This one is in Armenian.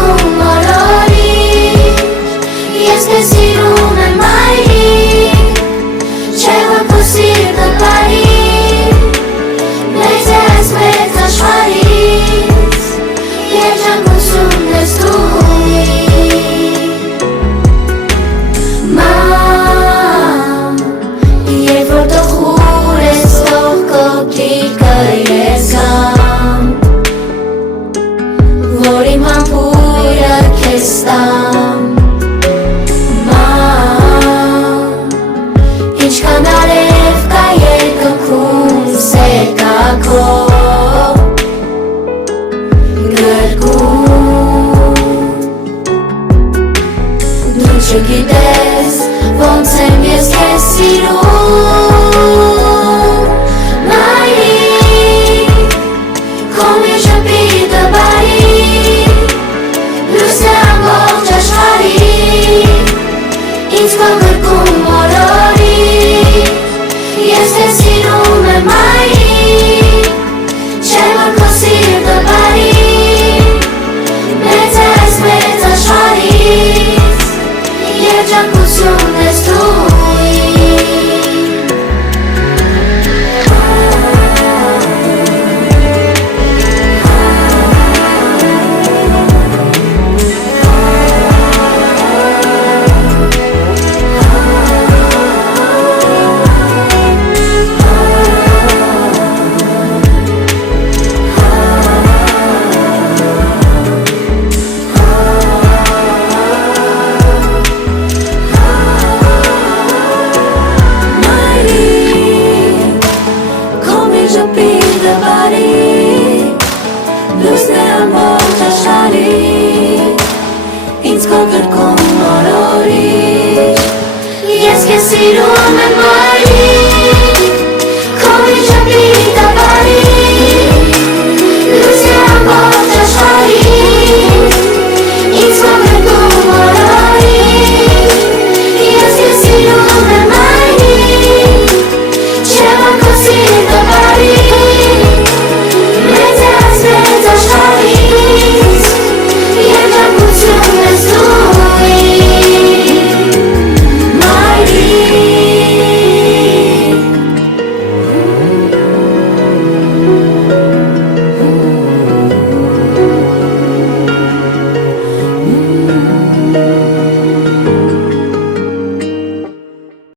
գրկում օրորի Ես քեզ սիրում եմ մայրիկ Չէ որ քո սիրտը բարի Մեծ է այս մեծ աշխարհից Երջանկությունն ես դու Մամ Երբ որ տխուր ես թող կոկիկը ես գամ Որ իմ համբույրը քեզ տամ Մամ Ինչքան արև կա երկնքում սեր կա քո գրկում Դու չգիտես ոնց եմ ես քեզ սիրում Մայրիկ Քո մեջ ժպիտը բարի Լույսն է ամբողջ աշխարհի Ինձ քո գրկում օրորի Ես քեզ սիրում եմ մայրիկ Չէ որ քո սիրտը բարի Մեծ է այս մեծ աշխարհից Երջանկությունն ես դու Լույսն է ամբողջ աշխարհի Ինձ քո գրկում օրորի Ես քեզ սիրում եմ